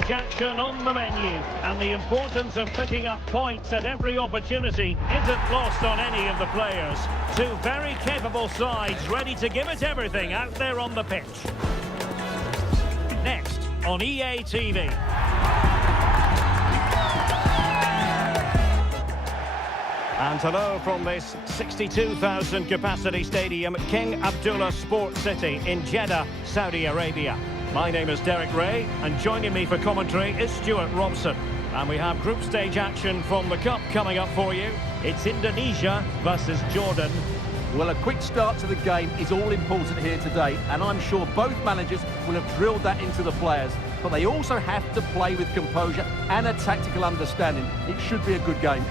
stage action on the menu, and the importance of picking up points at every opportunity isn't lost on any of the players. Two very capable sides ready to give it everything out there on the pitch. Next on EA TV. And hello from this 62,000 capacity stadium, King Abdullah Sports City in Jeddah, Saudi Arabia. My name is Derek Ray, and joining me for commentary is Stuart Robson. And we have group stage action from the Cup coming up for you. It's Indonesia versus Jordan. Well, a quick start to the game is all important here today, and I'm sure both managers will have drilled that into the players. But they also have to play with composure and a tactical understanding. It should be a good game.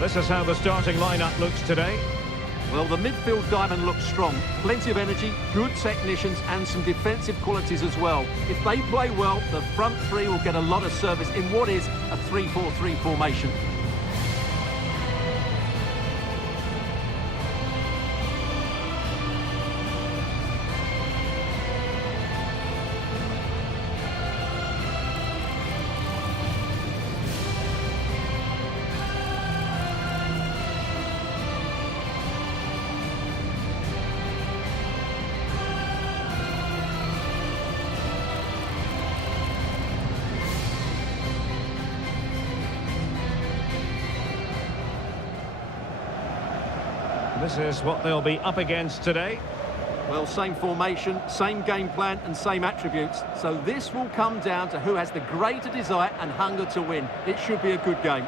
This is how the starting lineup looks today. Well, the midfield diamond looks strong. Plenty of energy, good technicians and some defensive qualities as well. If they play well, the front three will get a lot of service in what is a 3-4-3 formation. This is what they'll be up against today. Well, same formation, same game plan and same attributes. So this will come down to who has the greater desire and hunger to win. It should be a good game.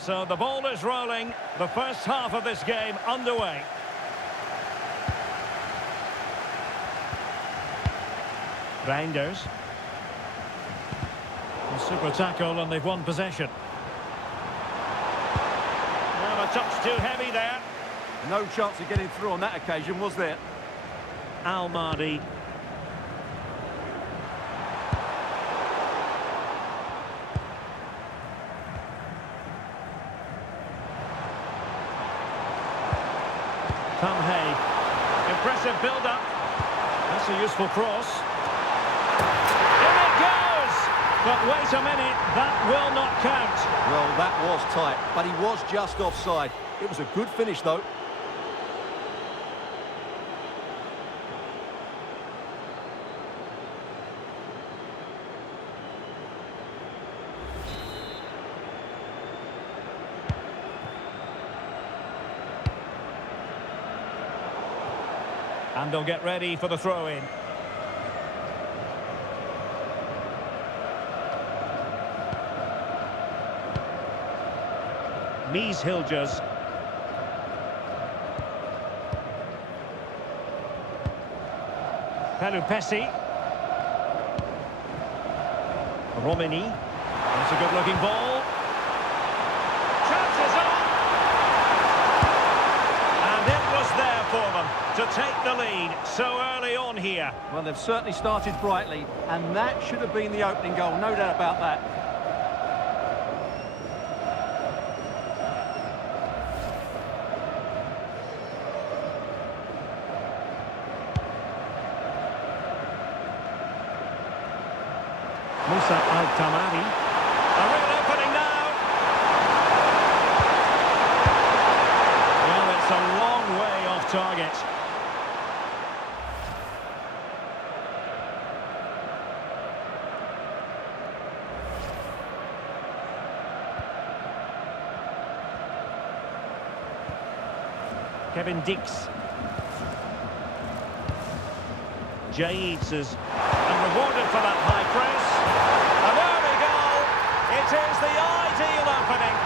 So the ball is rolling, the first half of this game underway. Reinders. A super tackle and they've won possession. Well, a touch too heavy there. No chance of getting through on that occasion, was there? Al-Mahdi. Impressive build-up. That's a useful cross. In it goes! But wait a minute, that will not count. Well, that was tight, but he was just offside. It was a good finish, though. And they'll get ready for the throw-in. Mies Hilgers. Pelupesi. Romini. That's a good-looking ball. Chances on! And it was there for them to take the lead so early on here. Well, they've certainly started brightly, and that should have been the opening goal, no doubt about that. Musa Al-Tamari. A real opening now. Well, it's a long way off target. Kevin Deeks. Jade's and rewarded for that high press. An early goal. It is the ideal opening.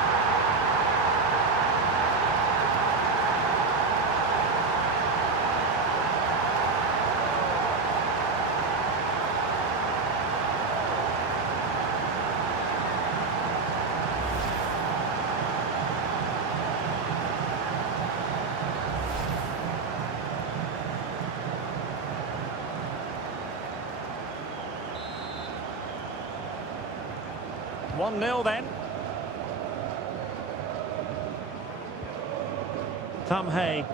One 0 then. Hay.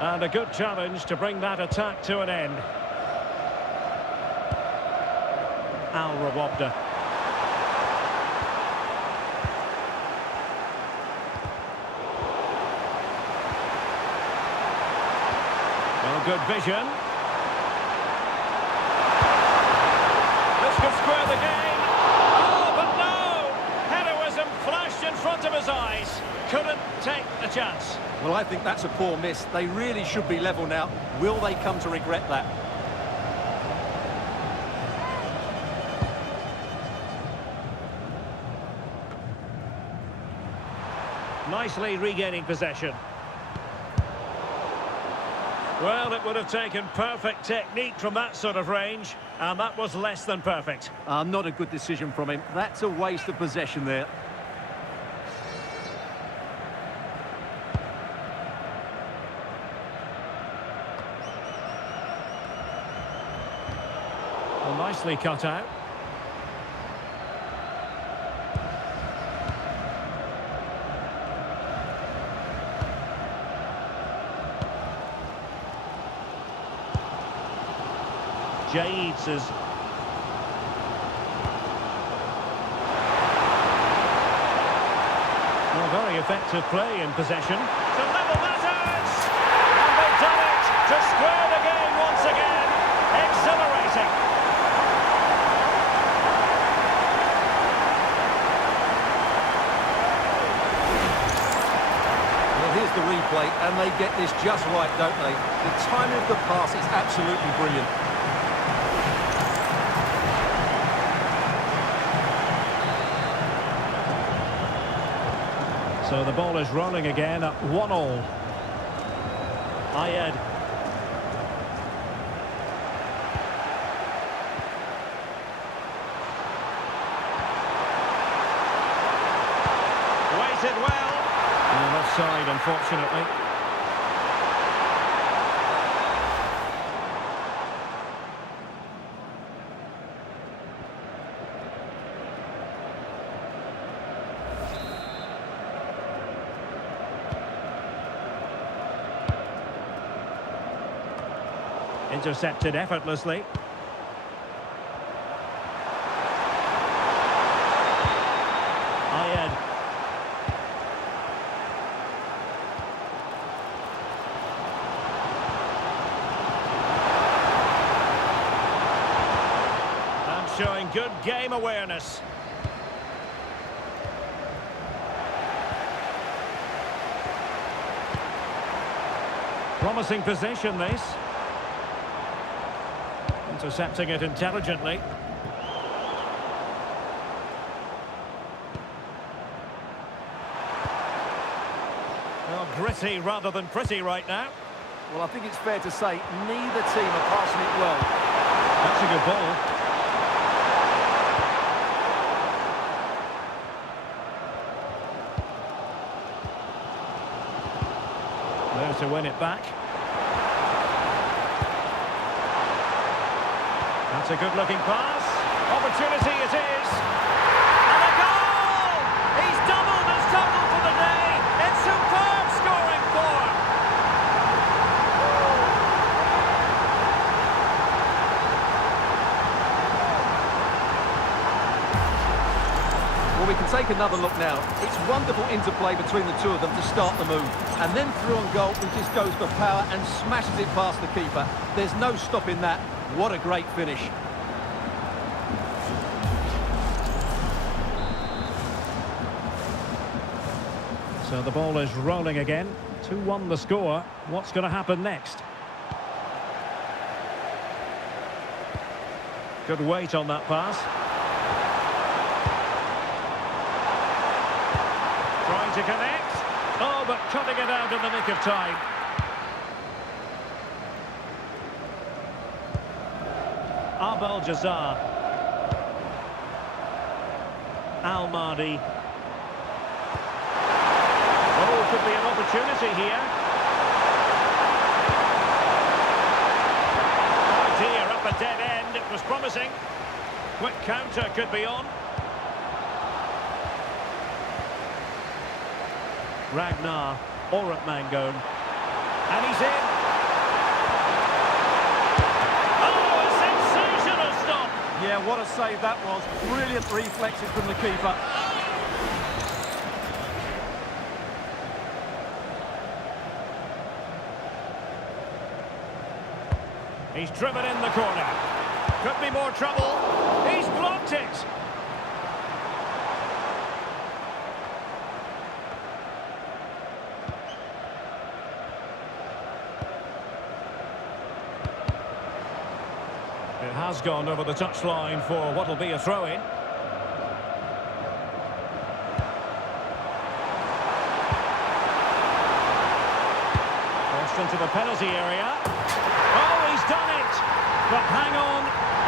And a good challenge to bring that attack to an end. Al-Rawabda. Well, good vision. This could square the game. Oh, but no! Heroism flashed in front of his eyes. Couldn't take the chance. Well, I think that's a poor miss. They really should be level now. Will they come to regret that? Nicely regaining possession. Well, it would have taken perfect technique from that sort of range, and that was less than perfect. Not a good decision from him. That's a waste of possession there. Well, nicely cut out. Jade's well, very effective play in possession. To level matters! And they've done it to square the game once again. Exhilarating. Well, here's the replay, and they get this just right, don't they? The timing of the pass is absolutely brilliant. So the ball is rolling again at 1-1. Ayed. Waited well. And offside, unfortunately. Intercepted effortlessly. Ayed. And showing good game awareness. Promising position, this. Intercepting it intelligently. Well, gritty rather than pretty right now. Well, I think it's fair to say neither team are passing it well. That's a good ball. There to win it back. That's a good-looking pass. Opportunity it is. And a goal! He's doubled his total for the day. It's superb scoring form. Well, we can take another look now. It's wonderful interplay between the two of them to start the move. And then through on goal, he just goes for power and smashes it past the keeper. There's no stopping that. What a great finish. So the ball is rolling again. 2-1 the score. What's going to happen next? Good weight on that pass. Trying to connect. Oh, but cutting it out in the nick of time. Abel Jazar. Al-Mahdi. Oh, could be an opportunity here. Oh dear, up a dead end. It was promising. Quick counter could be on. Ragnar, Orat Mangone. And he's in. Oh, a sensational stop! Yeah, what a save that was. Brilliant reflexes from the keeper. He's driven in the corner. Could be more trouble. He's blocked it. It has gone over the touchline for what will be a throw-in. Crossed into the penalty area. Oh, he's done it! But hang on,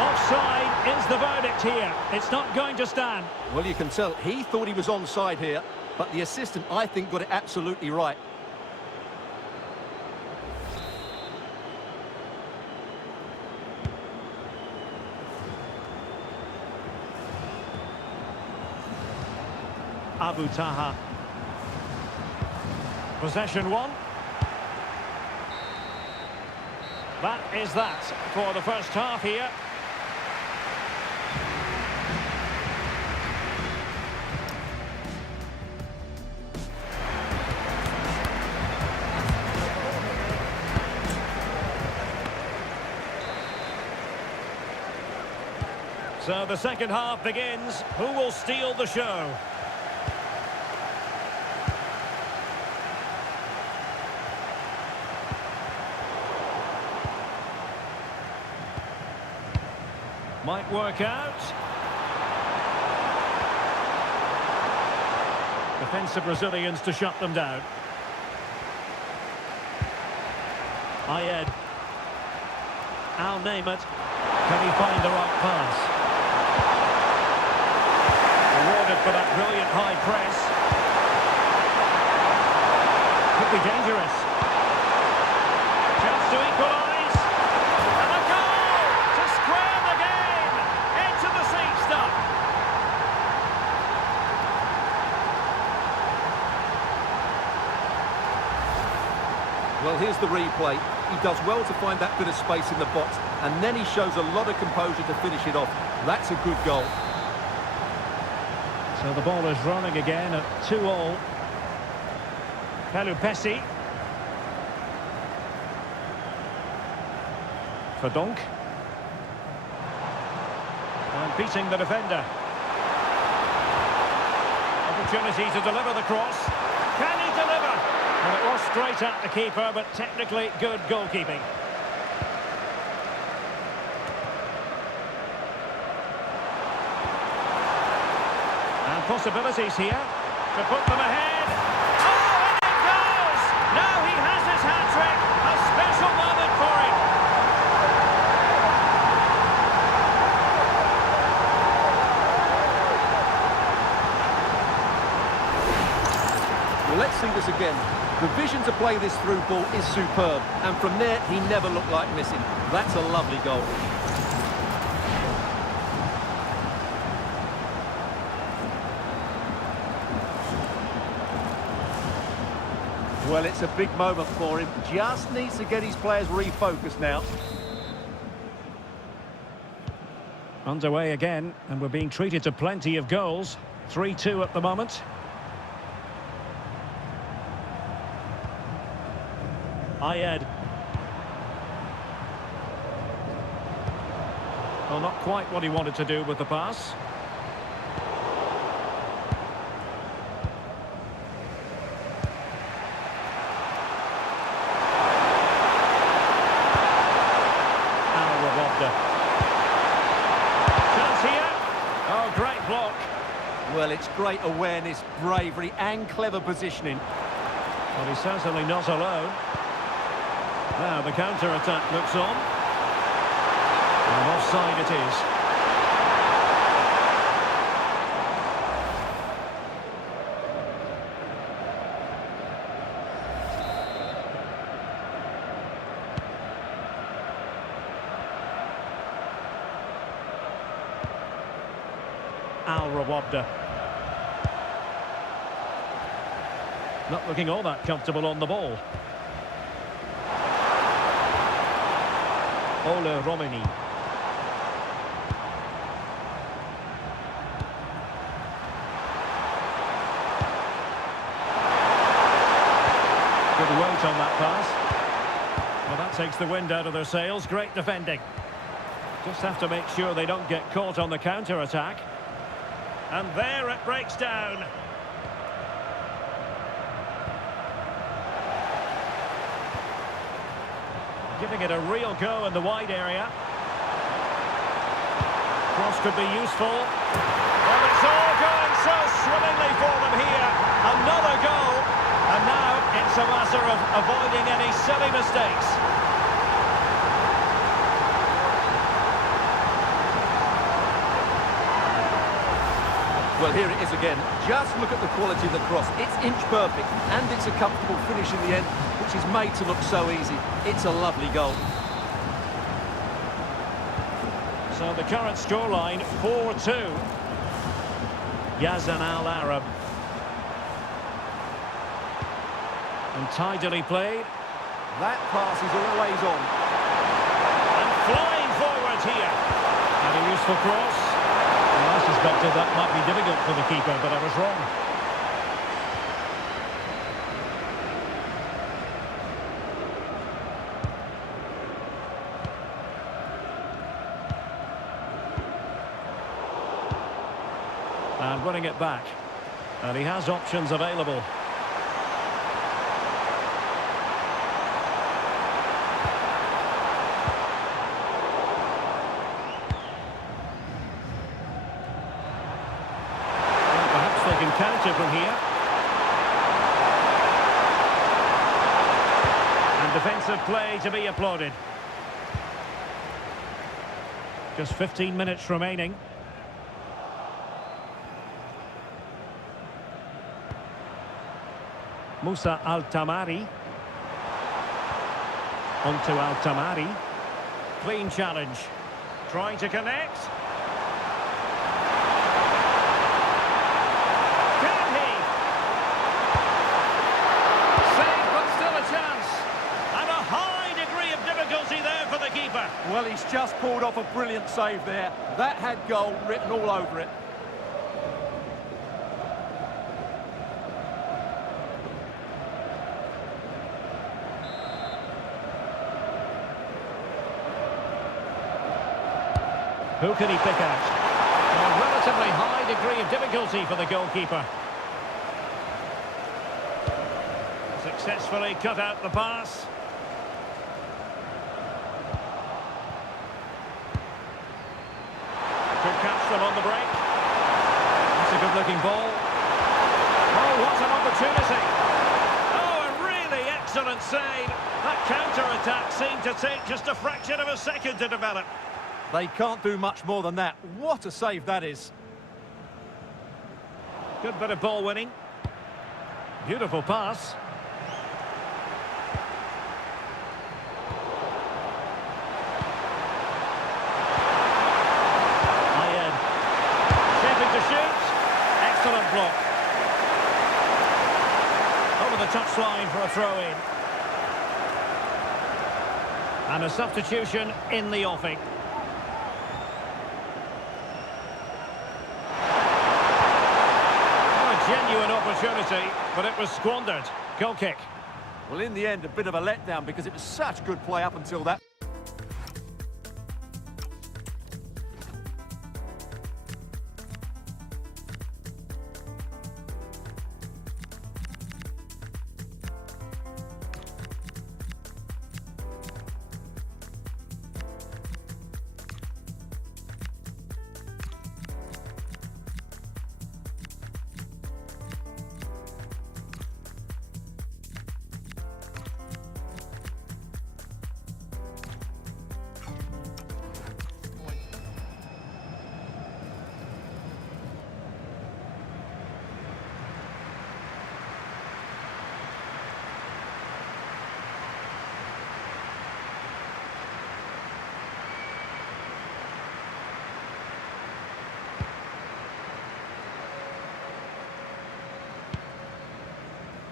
offside is the verdict here. It's not going to stand. Well, you can tell he thought he was onside here, but the assistant, I think, got it absolutely right. Abu Taha. Possession one. That is that for the first half here. So the second half begins. Who will steal the show? Might work out. Defensive Brazilians to shut them down. Ayed. I'll name it. Can he find the right pass? Rewarded for that brilliant high press. Could be dangerous. Chance to equalise. And a goal to square the game. Into the seat stuff. Well, here's the replay. He does well to find that bit of space in the box, and then he shows a lot of composure to finish it off. That's a good goal. So the ball is running again at 2-2. Pelupessy. Verdonk. And beating the defender. Opportunity to deliver the cross. Can he deliver? Well, it was straight at the keeper, but technically good goalkeeping. And possibilities here to put them ahead. Oh, and it goes! Now he has his hat-trick. A special moment for him. Well, let's see this again. The vision to play this through ball is superb, and from there, he never looked like missing. That's a lovely goal. Well, it's a big moment for him. Just needs to get his players refocused now. Underway again, and we're being treated to plenty of goals. 3-2 at the moment. Ayed. Well, not quite what he wanted to do with the pass. great awareness, bravery and clever positioning. Well, he's certainly not alone. Now the counter-attack looks on. And offside it is. Al-Rawabda. Not looking all that comfortable on the ball. Ole Romani. Good weight on that pass. Well, that takes the wind out of their sails. Great defending. Just have to make sure they don't get caught on the counter-attack. And there it breaks down. Giving it a real go in the wide area. Cross could be useful. Well, it's all going so swimmingly for them here. Another goal. And now it's a matter of avoiding any silly mistakes. Well, here it is again. Just look at the quality of the cross. It's inch perfect, and it's a comfortable finish in the end, which is made to look so easy. It's a lovely goal. So the current scoreline, 4-2. Yazan Al-Arab. And tidily played. That pass is always on. And flying forward here. And a useful cross. Well, I suspected that might be difficult for the keeper, but I was wrong. And winning it back. And he has options available. Counter from here. And defensive play to be applauded. Just 15 minutes remaining. Musa Al-Tamari. Onto Al-Tamari. Clean challenge. Trying to connect. Well, he's just pulled off a brilliant save there. That had goal written all over it. Who can he pick out? A relatively high degree of difficulty for the goalkeeper. Successfully cut out the pass. Could catch them on the break. That's a good-looking ball. Oh, what an opportunity. Oh, a really excellent save. That counter-attack seemed to take just a fraction of a second to develop. They can't do much more than that. What a save that is. Good bit of ball winning. Beautiful pass. Excellent block. Over the touchline for a throw-in. And a substitution in the offing. Oh, a genuine opportunity, but it was squandered. Goal kick. Well, in the end, a bit of a letdown because it was such good play up until that.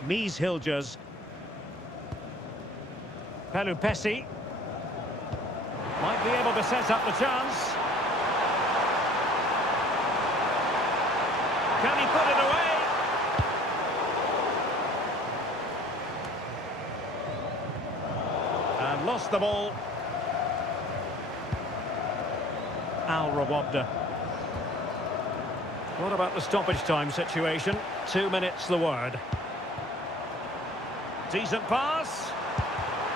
Mies Hilgers. Pelupesi. Might be able to set up the chance. Can he put it away? And lost the ball. Al Rawabda. What about the stoppage time situation? 2 minutes the word. Decent pass.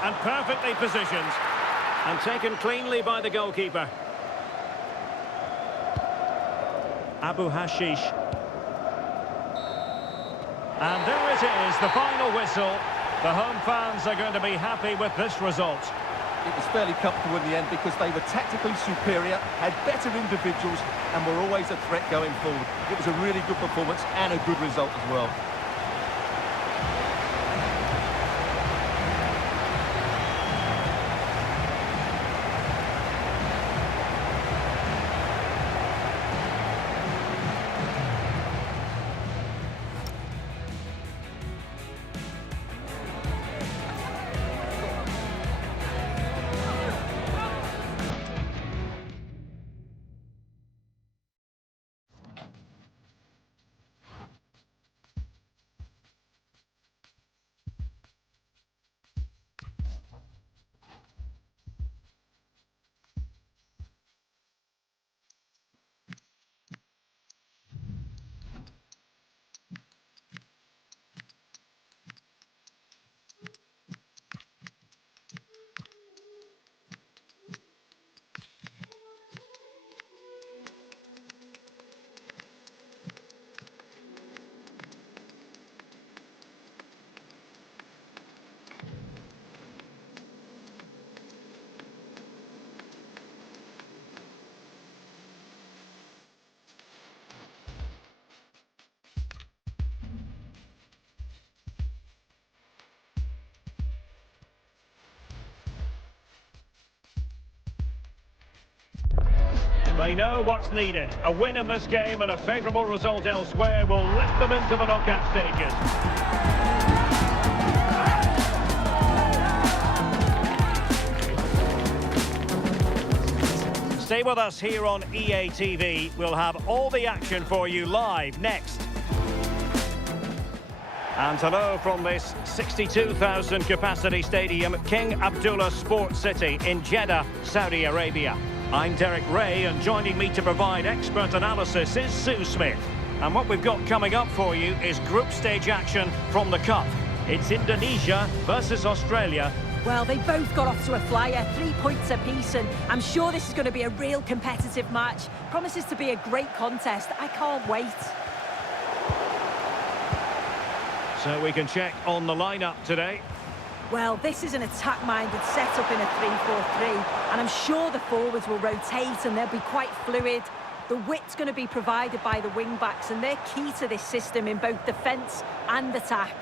And perfectly positioned. And taken cleanly by the goalkeeper. Abu Hashish. And there it is, the final whistle. The home fans are going to be happy with this result. It was fairly comfortable in the end because they were tactically superior, had better individuals, and were always a threat going forward. It was a really good performance and a good result as well. They know what's needed. A win in this game and a favourable result elsewhere will lift them into the knockout stages. Stay with us here on EA TV. We'll have all the action for you live next. And hello from this 62,000 capacity stadium at King Abdullah Sports City in Jeddah, Saudi Arabia. I'm Derek Ray, and joining me to provide expert analysis is Sue Smith. And what we've got coming up for you is group stage action from the Cup. It's Indonesia versus Australia. Well, they both got off to a flyer, 3 points apiece, and I'm sure this is going to be a real competitive match. Promises to be a great contest. I can't wait. So we can check on the lineup today. Well, this is an attack-minded setup in a 3-4-3, and I'm sure the forwards will rotate and they'll be quite fluid. The width's going to be provided by the wing-backs, and they're key to this system in both defence and attack.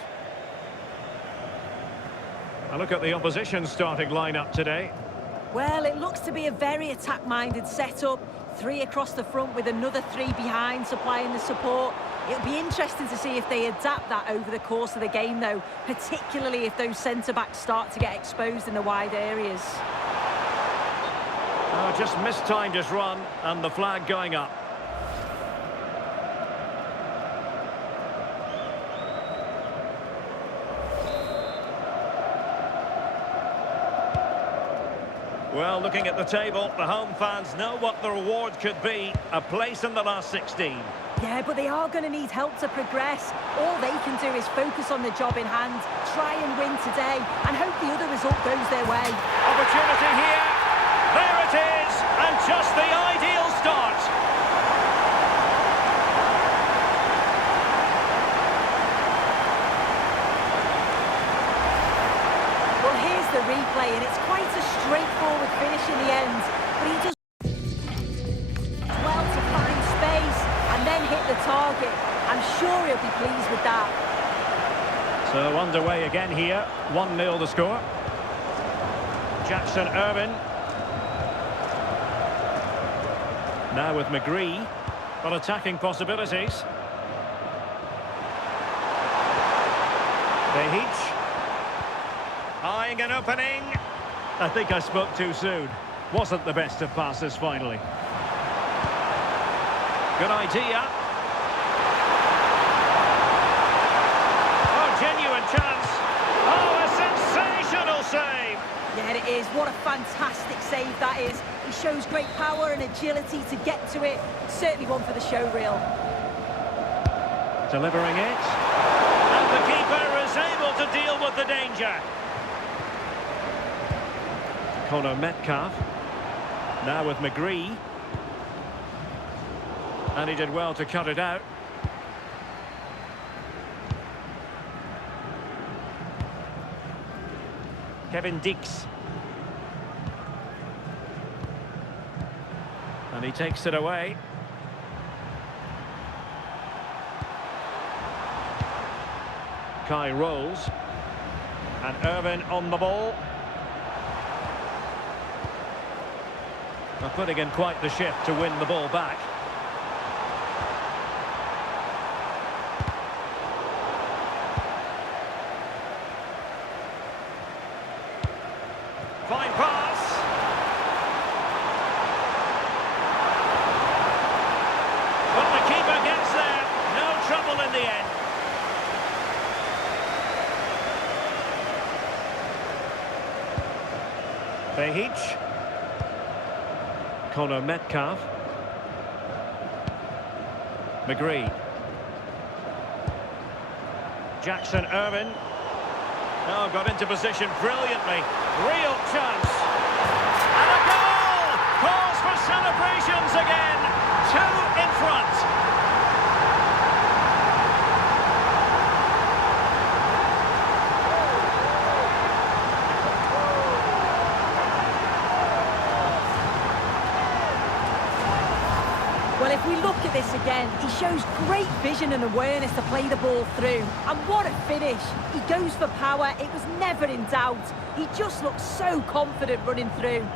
A look at the opposition starting lineup today. Well, it looks to be a very attack-minded setup. 3 across the front with another 3 behind supplying the support. It'll be interesting to see if they adapt that over the course of the game, though, particularly if those centre-backs start to get exposed in the wide areas. Oh, just mistimed his run, and the flag going up. Well, looking at the table, the home fans know what the reward could be. A place in the last 16. Yeah, but they are going to need help to progress. All they can do is focus on the job in hand, try and win today, and hope the other result goes their way. Opportunity here. There it is, and just the ideal start. Well, here's the replay, and it's quite a straightforward finish in the end. But he does well to find space and then hit the target. I'm sure he'll be pleased with that. So underway again here. 1-0 the score. Jackson Irvin. Now with McGree. But attacking possibilities. Behic. Eyeing an opening. I think I spoke too soon. Wasn't the best of passes finally. Good idea. Oh, genuine chance. Oh, a sensational save. Yeah, it is. What a fantastic save that is. He shows great power and agility to get to it. Certainly one for the show reel. Delivering it. And the keeper is able to deal with the danger. Conor Metcalf. Now with McGree. And he did well to cut it out. Kevin Dix. And he takes it away. Kai rolls. And Irvin on the ball. They're putting in quite the shift to win the ball back. Fine pass. But the keeper gets there. No trouble in the end. Behic. Conor Metcalf. McGree. Jackson Irvin. Oh, got into position brilliantly. Real chance. And a goal! Cause for celebrations again. 2 in front. Well, if we look at this again, he shows great vision and awareness to play the ball through. And what a finish. He goes for power. It was never in doubt. He just looks so confident running through.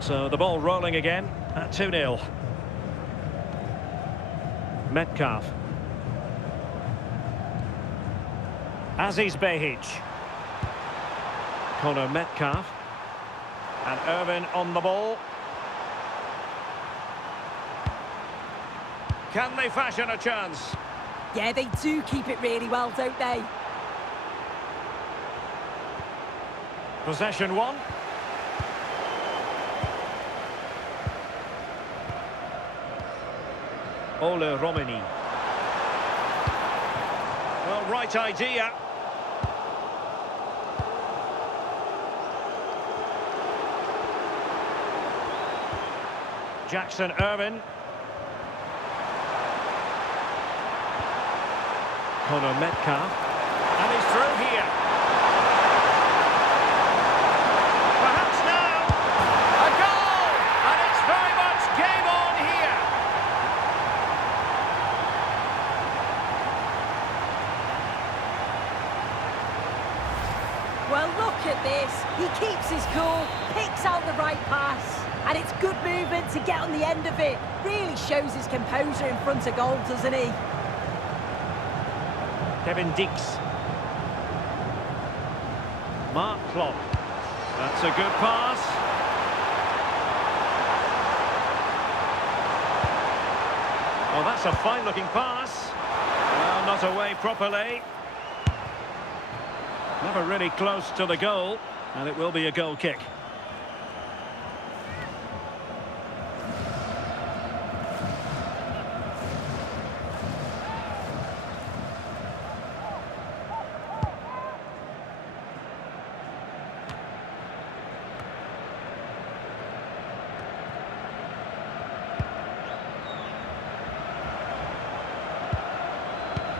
So the ball rolling again at 2-0. Metcalf. Aziz Behic. Conor Metcalf. And Irvin on the ball. Can they fashion a chance? Yeah, they do keep it really well, don't they? Possession 1. Ole Romani. Well, right idea. Jackson Irvin. Conor Metcalf. And he's through here. Perhaps now. A goal! And it's very much game on here. Well, look at this. He keeps his cool, picks out the right pass. And it's good movement to get on the end of it. Really shows his composure in front of goal, doesn't he? Kevin Dix. Mark Klopp. That's a good pass. Well, that's a fine-looking pass. Well, not away properly. Never really close to the goal. And it will be a goal kick.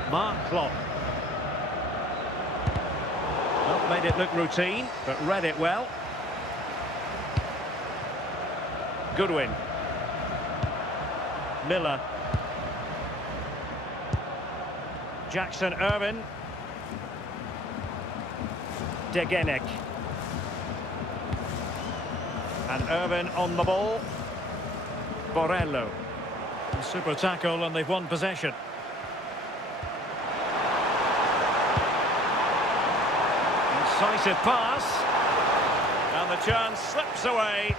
Mark Klopp. Well, made it look routine, but read it well. Goodwin. Miller. Jackson Irvin. Degenek. And Irvin on the ball. Borello. Super tackle, and they've won possession. Incisive pass. And the chance slips away.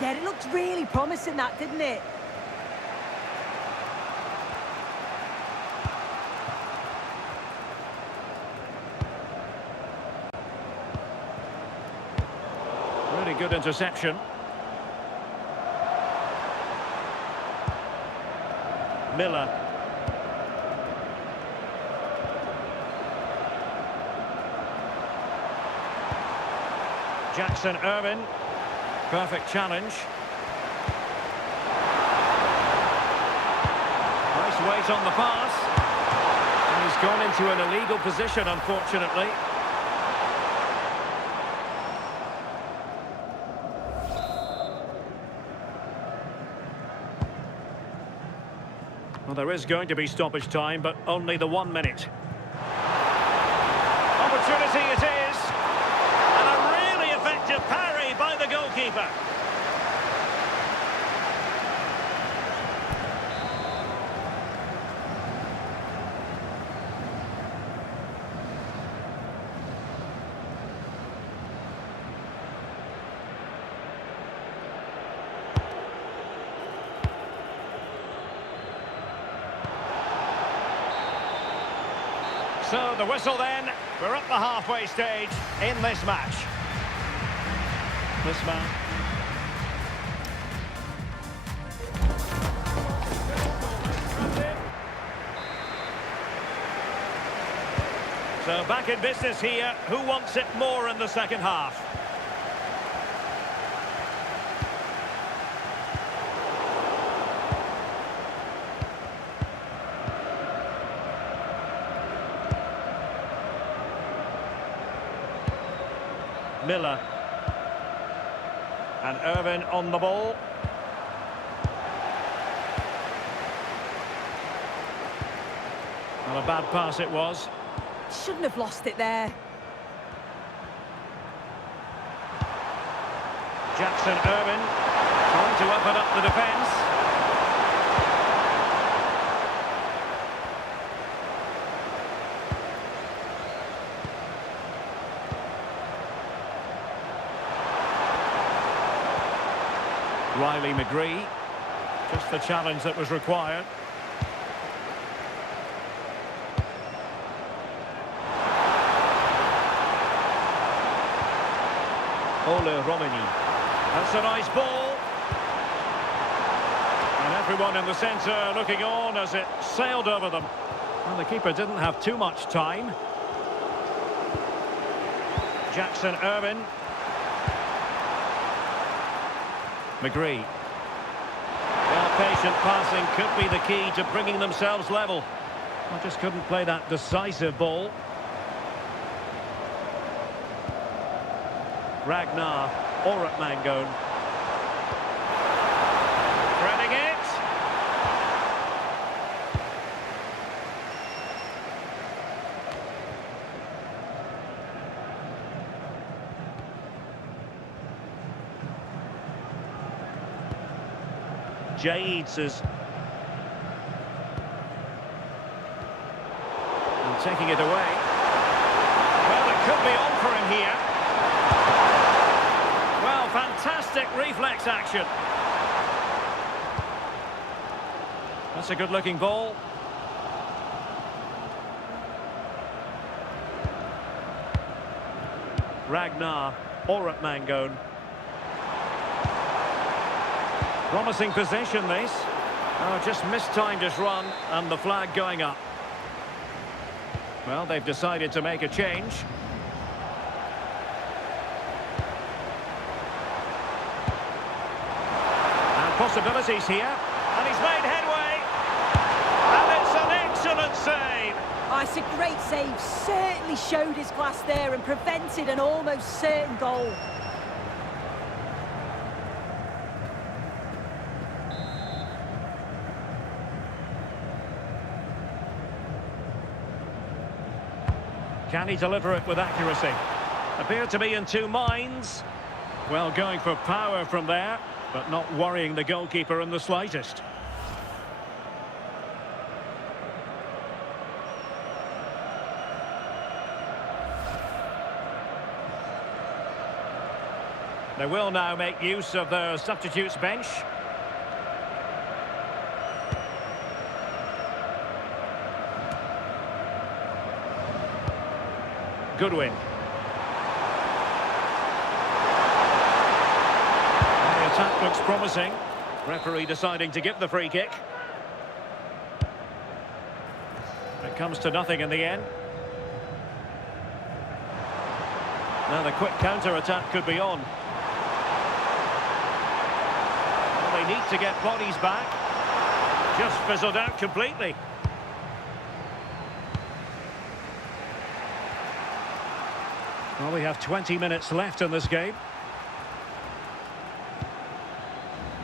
Yeah, it looked really promising, that, didn't it? Really good interception. Miller. Jackson Irvine. Perfect challenge. Nice weight on the pass. And he's gone into an illegal position, unfortunately. Well, there is going to be stoppage time, but only the 1 minute. Opportunity it is. And a really effective parry by the goalkeeper. So the whistle then, we're at the halfway stage in this match. This man. So back in business here, who wants it more in the second half? Miller. And Irvine on the ball. Well, a bad pass it was. Shouldn't have lost it there. Jackson Irvine trying to open up the defence. Riley McGree, just the challenge that was required. Ole Romani. That's a nice ball. And everyone in the centre looking on as it sailed over them. Well, the keeper didn't have too much time. Jackson Irvine. McGree. Well, patient passing could be the key to bringing themselves level. I just couldn't play that decisive ball. Ragnar Oratmangon. Threading it. Jades is taking it away. Well, it could be on for him here. Well, fantastic reflex action. That's a good-looking ball. Ragnar Oratmangon. Promising possession, this. Oh, just mistimed his run, and the flag going up. Well, they've decided to make a change. And possibilities here. And he's made headway. And it's an excellent save. Oh, it's a great save. Certainly showed his class there and prevented an almost certain goal. Can he deliver it with accuracy? Appeared to be in two minds. Well, going for power from there, but not worrying the goalkeeper in the slightest. They will now make use of their substitutes bench. Goodwin. And the attack looks promising. Referee deciding to give the free kick. It comes to nothing in the end. Now the quick counter-attack could be on. Well, they need to get bodies back. Just fizzled out completely. Well, we have 20 minutes left in this game.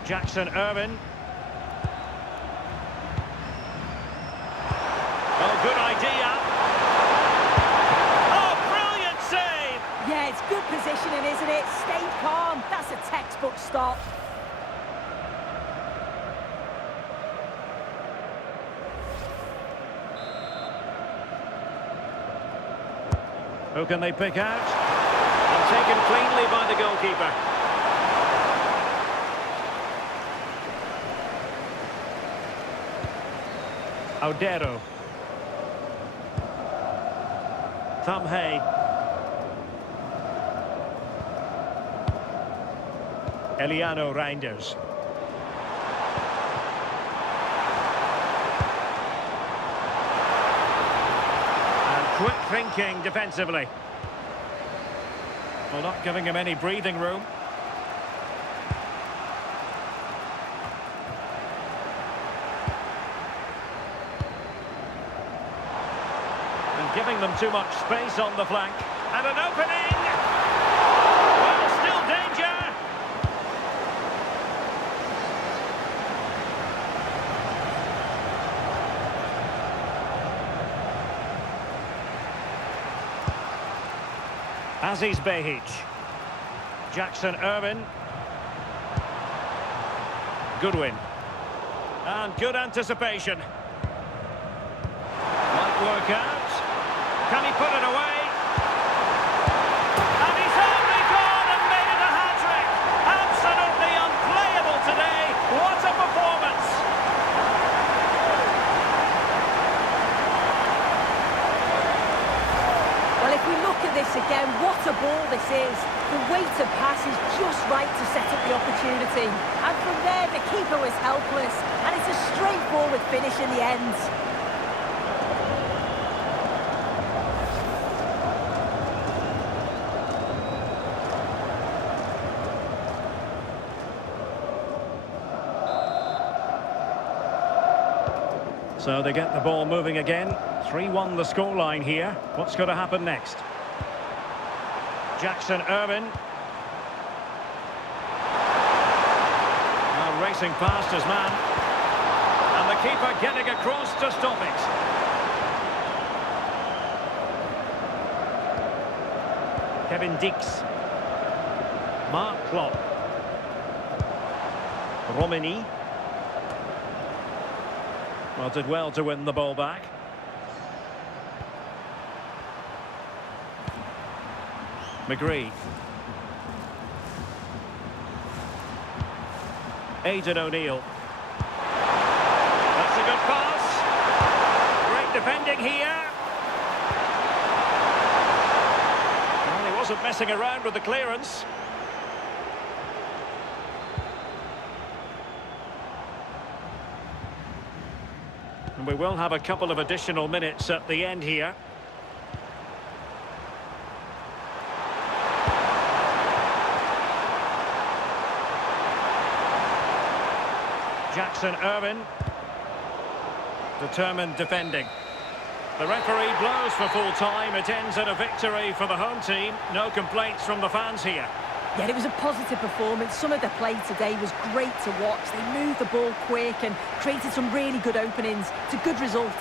Jackson Irvine. Oh, good idea. Oh, brilliant save! Yeah, it's good positioning, isn't it? Stay calm. That's a textbook stop. Who can they pick out? And taken cleanly by the goalkeeper. Odero. Tamhay. Eliano Reinders. Quick thinking defensively. Well, not giving him any breathing room. And giving them too much space on the flank. And an opening! Well, still danger! Aziz Behic. Jackson Irvine. Goodwin. And good anticipation. Might work out. Can he put it away? And he's only gone and made it a hat-trick. Absolutely unplayable today. What a performance. Well, if we look at this again, what a ball this is. The weight of pass is just right to set up the opportunity. And from there, the keeper was helpless. And it's a straightforward finish in the end. So they get the ball moving again. 3-1 the scoreline here. What's going to happen next? Jackson Irvine. Now racing past his man. And the keeper getting across to stop it. Kevin Dix. Mark Klopp. Romani. Well, did well to win the ball back. McGree. Aidan O'Neill. That's a good pass. Great defending here. Well, he wasn't messing around with the clearance. And we will have a couple of additional minutes at the end here. Jackson Irvine. Determined defending. The referee blows for full time. It ends in a victory for the home team. No complaints from the fans here. Yeah, it was a positive performance. Some of the play today was great to watch. They moved the ball quick and created some really good openings. It's a good result.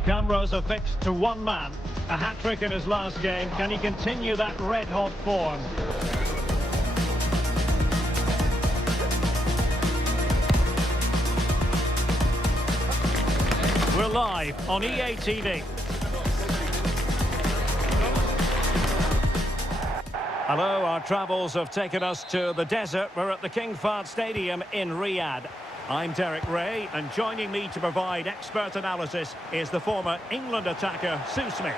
The cameras are fixed to one man. A hat-trick in his last game. Can he continue that red-hot form? We're live on EA TV. Hello, our travels have taken us to the desert. We're at the King Fahd Stadium in Riyadh. I'm Derek Ray, and joining me to provide expert analysis is the former England attacker, Sue Smith.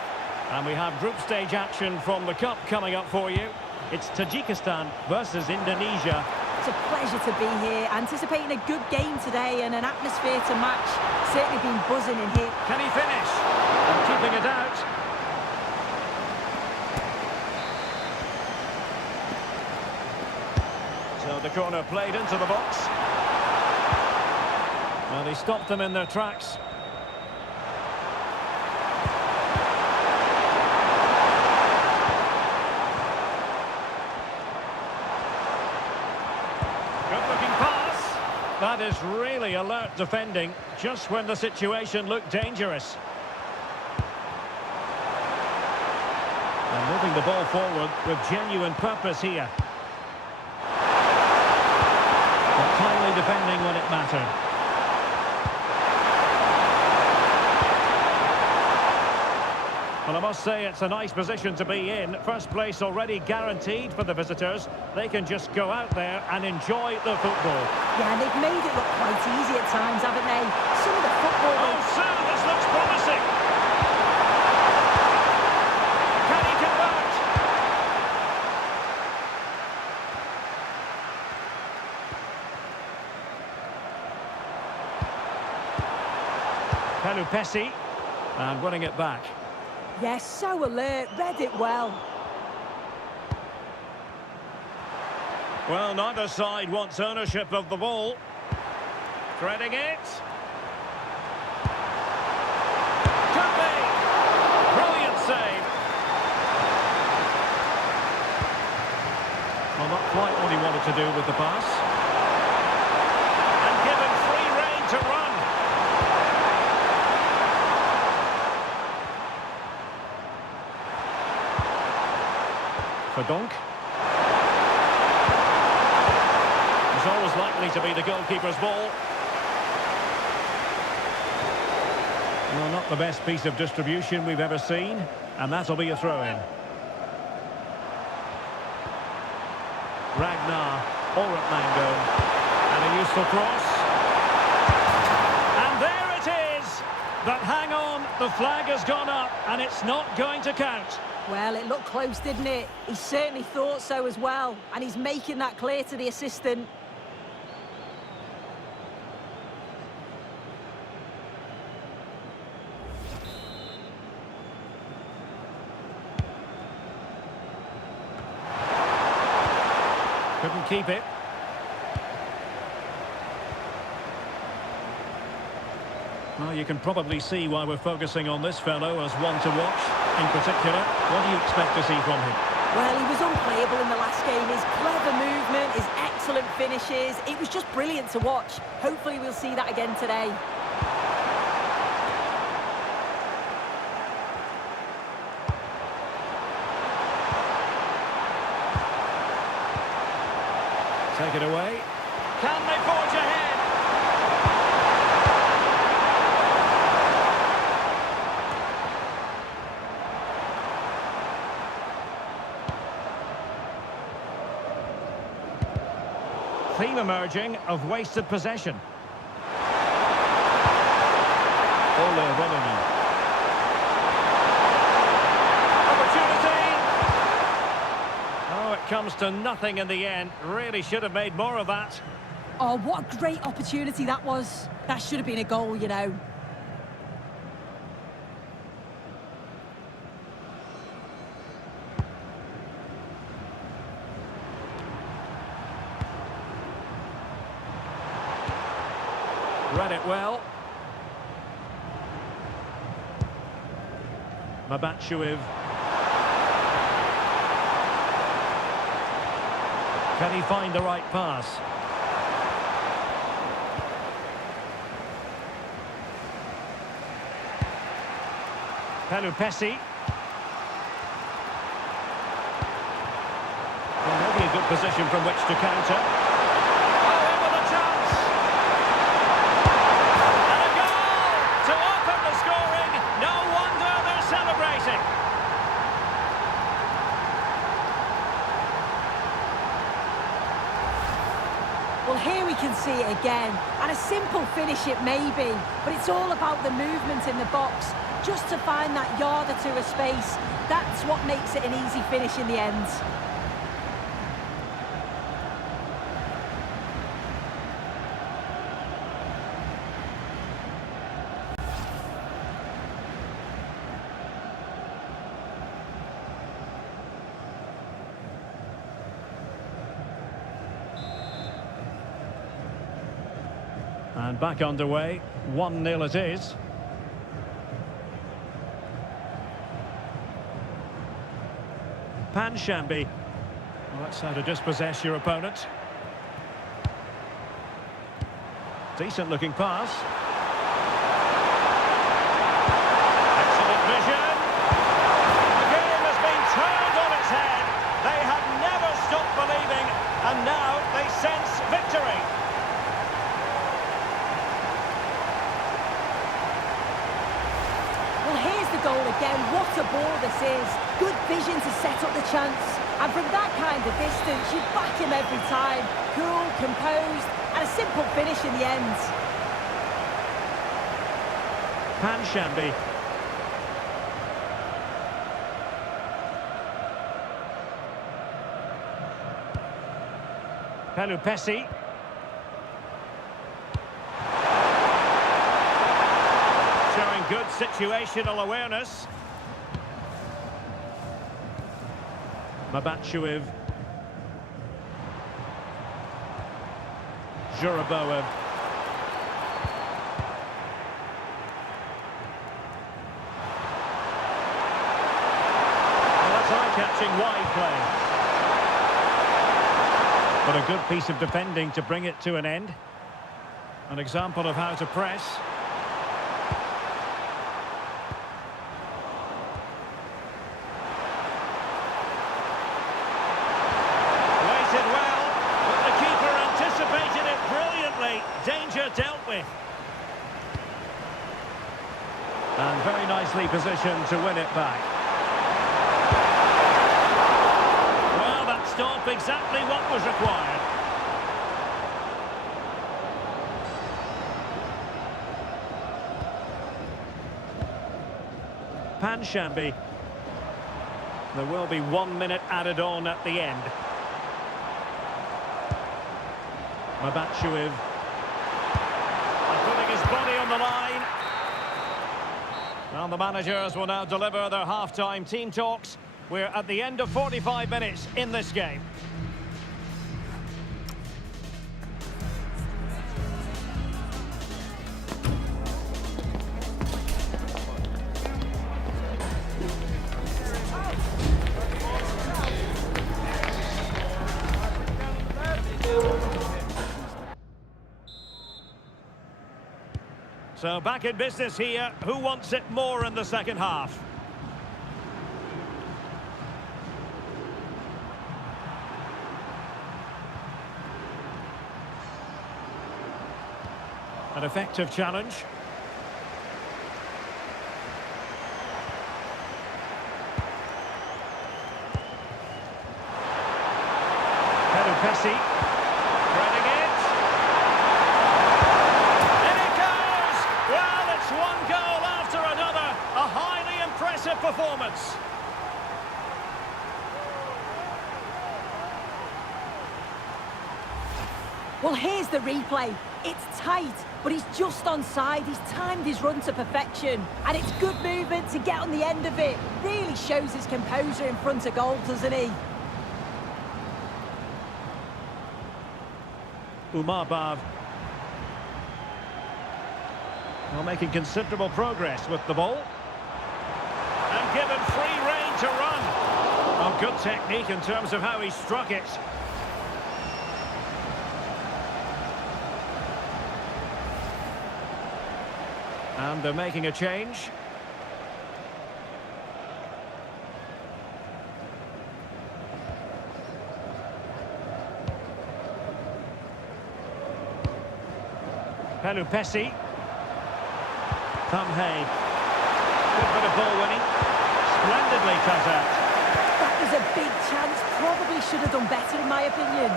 And we have group stage action from the Cup coming up for you. It's Tajikistan versus Indonesia. It's a pleasure to be here, anticipating a good game today and an atmosphere to match. Certainly been buzzing in here. Can he finish? And keeping it out. So the corner played into the box. Well, he stopped them in their tracks. Good-looking pass. That is really alert defending, just when the situation looked dangerous. And moving the ball forward with genuine purpose here. But kindly defending when it mattered. Well, I must say it's a nice position to be in. First place already guaranteed for the visitors. They can just go out there and enjoy the football. Yeah, and they've made it look quite easy at times, haven't they? Some of the football... Oh, Sue, this looks promising. Can he convert? Pelupesi, and winning it back. Yes, so alert, read it well. Well, neither side wants ownership of the ball. Threading it. Could be. Brilliant save. Well, not quite what he wanted to do with the pass. And given free rein to run. For Donk. It's always likely to be the goalkeeper's ball. Well, not the best piece of distribution we've ever seen, and that'll be a throw-in. Ragnar, Mango, and a useful cross. And there it is! But hang on, the flag has gone up, and it's not going to count. Well, it looked close, didn't it? He certainly thought so as well, and he's making that clear to the assistant. Couldn't keep it. Well, you can probably see why we're focusing on this fellow as one to watch. In particular, what do you expect to see from him? Well, he was unplayable in the last game. His clever movement, his excellent finishes, it was just brilliant to watch. Hopefully we'll see that again today. Take it away. Can they forge ahead? Theme emerging of wasted possession. Opportunity! Oh, it comes to nothing in the end. Really should have made more of that. Oh, what a great opportunity that was. That should have been a goal, you know. Read it well. Mabatshuiv. Can he find the right pass? Pelupessy. Well, maybe a good position from which to counter. Oh, in with a chance! And a goal to open the scoring. No wonder they're celebrating. Well, here we can see it again, and a simple finish it may be, but it's all about the movement in the box, just to find that yard or two of space. That's what makes it an easy finish in the end. And back underway, 1-0 it is. Panshambi. Well, that's how to dispossess your opponent. Decent looking pass. Excellent vision. The game has been turned on its head. They have never stopped believing, and now they sense victory. Goal again. What a ball this is. Good vision to set up the chance, and from that kind of distance you back him every time. Cool, composed, and a simple finish in the end. Panshambi. Pelupessy. Showing good situational awareness. Mabatshuev. Zhuraboev. Well, that's eye-catching wide play. But a good piece of defending to bring it to an end. An example of how to press. Danger dealt with. And very nicely positioned to win it back. Well, that stopped exactly what was required. Panshambi. There will be 1 minute added on at the end. Mabatshuev. His body on the line. And the managers will now deliver their half-time team talks. We're at the end of 45 minutes in this game. So back in business here. Who wants it more in the second half? An effective challenge. Pelupessy. Threading it. In it goes! Well, it's one goal after another. A highly impressive performance. Well, here's the replay. It's tight, but he's just onside. He's timed his run to perfection. And it's good movement to get on the end of it. Really shows his composure in front of goal, doesn't he? Umarbav. Well, making considerable progress with the ball. And given free rein to run. Oh, good technique in terms of how he struck it. And they're making a change. Pelupessy. Thumhay. Good bit of ball winning. Splendidly cut out. That was a big chance. Probably should have done better, in my opinion.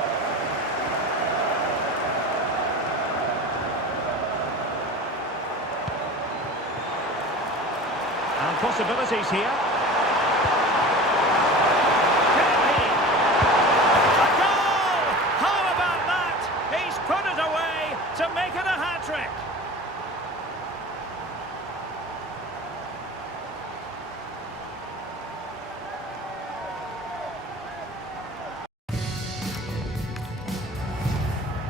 And possibilities here. A goal! How about that? He's put it away to make it a hat-trick.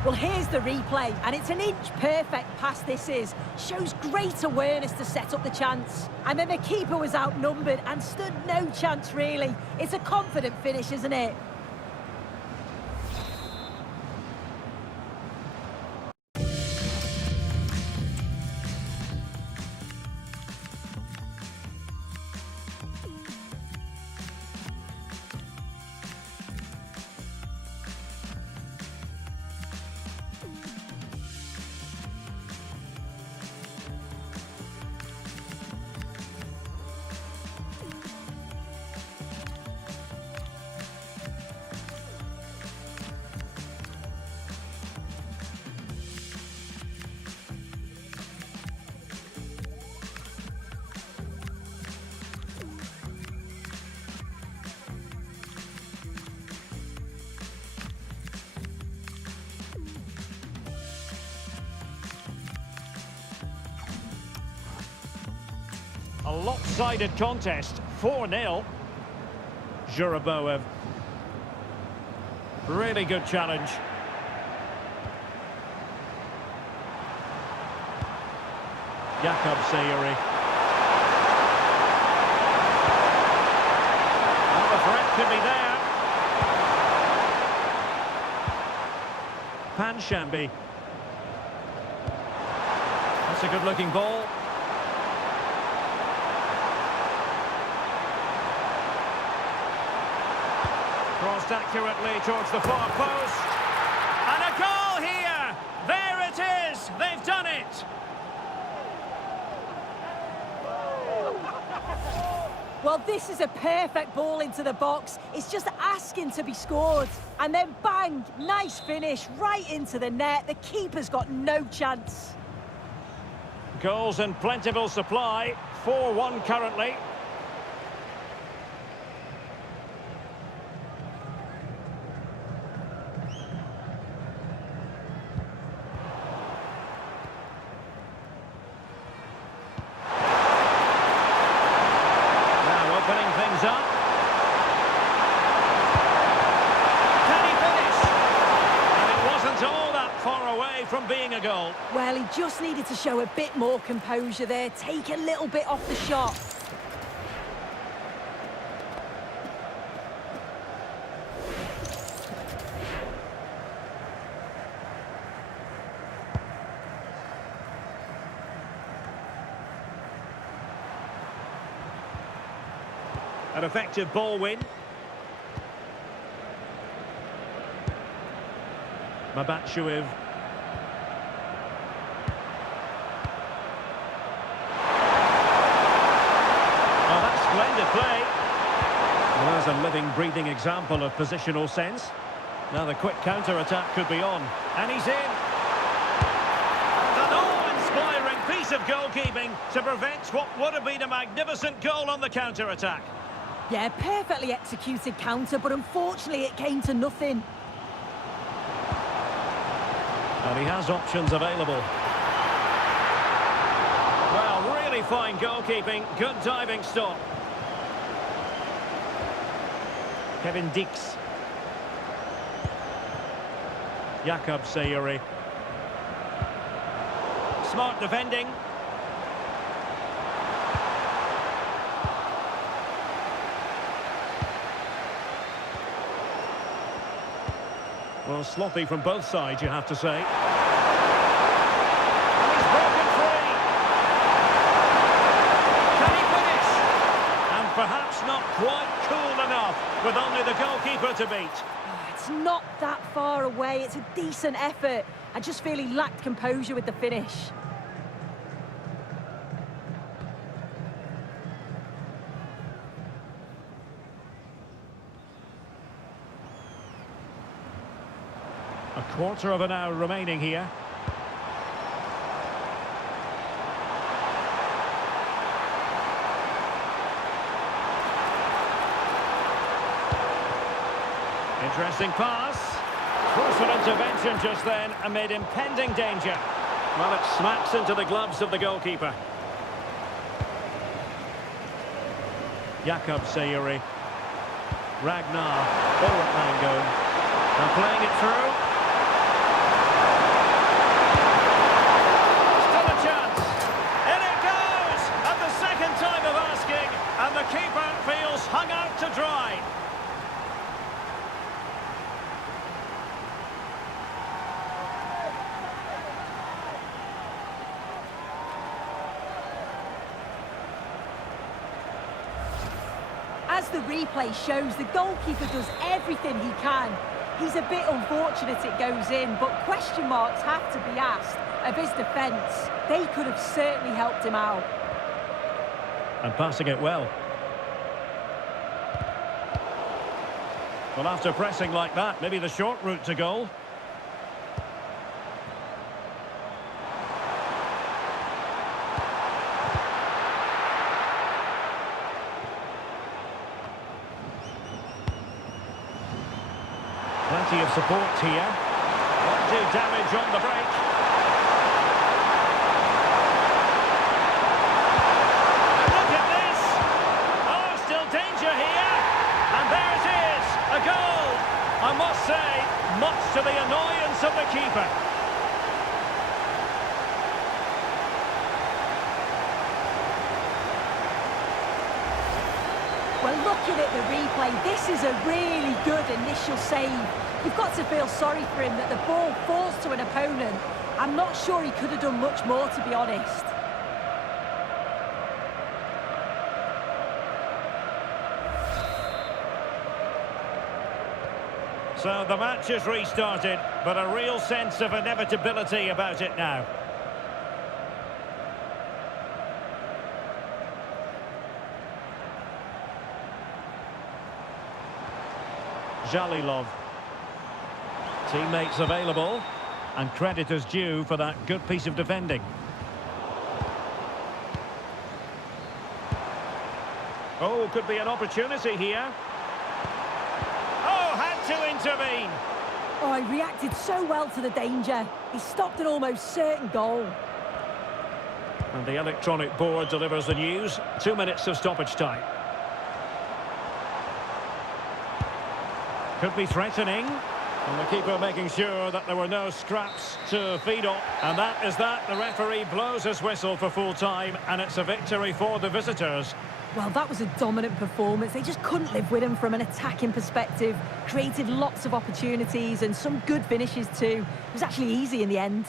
Well, here's the replay, and it's an inch-perfect pass this is. Shows great awareness to set up the chance. And then the keeper was outnumbered and stood no chance, really. It's a confident finish, isn't it? A lopsided contest, 4-0. Zhuraboev. Really good challenge. Jakob Sayuri. Well, the threat could be there. Panshambi. That's a good-looking ball. Crossed accurately towards the far post. And a goal here! There it is! They've done it! Well, this is a perfect ball into the box. It's just asking to be scored. And then bang! Nice finish, right into the net. The keeper's got no chance. Goals in plentiful supply. 4-1 currently. Opening things up. Can he finish? And it wasn't all that far away from being a goal. Well, he just needed to show a bit more composure there, take a little bit off the shot. An effective ball win. Mabatshuev. Oh, that's splendid play. Well, there's a living, breathing example of positional sense. Now the quick counter-attack could be on. And he's in. An awe-inspiring piece of goalkeeping to prevent what would have been a magnificent goal on the counter-attack. Yeah, perfectly executed counter, but unfortunately it came to nothing. And he has options available. Well, really fine goalkeeping, good diving stop. Kevin Dix. Jakob Sayuri. Smart defending. Well, sloppy from both sides, you have to say. And he's broken free. Can he finish? And perhaps not quite cool enough, with only the goalkeeper to beat. It's not that far away, it's a decent effort. I just feel he lacked composure with the finish. A quarter of an hour remaining here. Interesting pass. Crucial intervention just then amid impending danger. Well, it smacks into the gloves of the goalkeeper. Jakob Sayuri. Ragnar. Forward Mango. And playing it through. Still a chance. In it goes! At the second time of asking. And the keeper feels hung out to dry. As the replay shows, the goalkeeper does everything he can. He's a bit unfortunate it goes in, but question marks have to be asked of his defence. They could have certainly helped him out. And passing it well. Well, after pressing like that, maybe the short route to goal. Plenty of support here. Won't do damage on the break. Look at this! Oh, still danger here. And there it is, a goal. I must say, much to the annoyance of the keeper. Well, looking at the replay, this is a really good initial save. You've got to feel sorry for him that the ball falls to an opponent. I'm not sure he could have done much more, to be honest. So the match is restarted, but a real sense of inevitability about it now. Jalilov. Teammates available, and credit is due for that good piece of defending. Oh, could be an opportunity here. Oh, had to intervene. Oh, he reacted so well to the danger. He stopped an almost certain goal. And the electronic board delivers the news. 2 minutes of stoppage time. Could be threatening. And the keeper making sure that there were no scraps to feed on. And that is that. The referee blows his whistle for full time, and it's a victory for the visitors. Well, that was a dominant performance. They just couldn't live with him from an attacking perspective. Created lots of opportunities and some good finishes too. It was actually easy in the end.